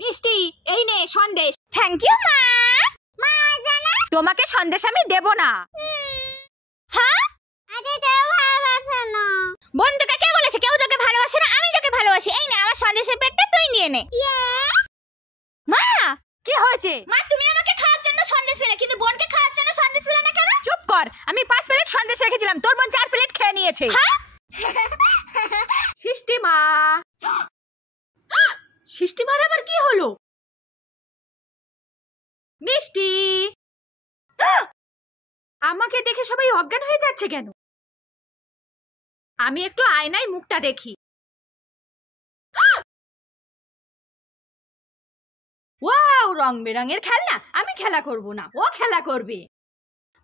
মিষ্টি এই নে সন্দেশ। থ্যাংক ইউ মা। মা জানা তোমাকে সন্দেশ আমি দেব না। হ্যাঁ আরে দেও ভালোবাসে না। বন্ধুকে কে বলেছে কেউ তোকে ভালোবাসে না? আমি তোকে ভালোবাসি। এই না আমার সন্দেশের প্লেটটা তুই নিয়ে নে। মা কি হয়েছে? মা তুমি আমাকে খাওয়ার জন্য সন্দেশ দিলে কিন্তু বোনকে খাওয়ার জন্য সন্দেশ দিলে না কেন? চুপ কর, আমি 5 প্লেট সন্দেশ রেখেছিলাম, তোর বোন 4 প্লেট খেয়ে নিয়েছে। হ্যাঁ সৃষ্টি মা। সৃষ্টি মার আবার কি হলো? মিষ্টি আমাকে দেখে সবাই অজ্ঞান হয়ে যাচ্ছে কেন? আমি একটু আয়নায় মুখটা দেখি। ওয়াও, রং বেরঙের খেলনা। আমি খেলা করব না, ও খেলা করবে।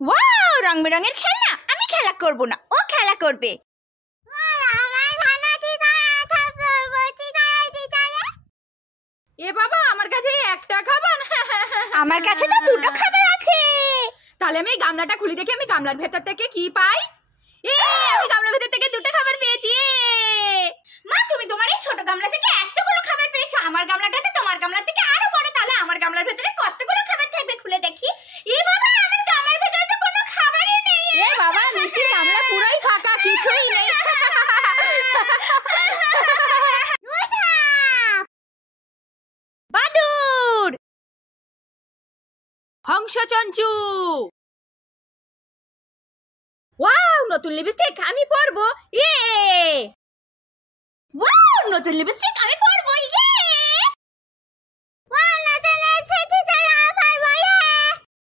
ওয়াও রং বেরঙের খেলনা। আমি খেলা করব না, ও খেলা করবে। এ বাবা, আমার কাছে একটা খাবার। আমার কাছে তো দুটো খাবার আছে। তাহলে আমি গামলাটা খুলি দেখি আমি গামলার ভেতর থেকে কি পাই। আমি গামলার ভেতর থেকে দুটো খাবার পেয়েছি। মা তুমি তোমার এই ছোট গামলা থেকে এতগুলো খাবার পেয়েছো, আমার গামলাটাতে তোমার গামলা থেকে আরো বড়। তাহলে আমার গামলার ভেতরে কতগুলো খাবার থাকবে খুলে দেখি। এ বাবা, আমার গামলার ভেতরে তো কোনো খাবারই নেই। এ বাবা, মিষ্টির গামলা পুরাই ফাঁকা, কিছুই নেই। বাদুর হংসচঞ্চু। ওয়াও, নতুন লিপস্টিক আমি পরবো। ওয়াও নতুন লিপস্টিক আমি পরবো। ওয়াও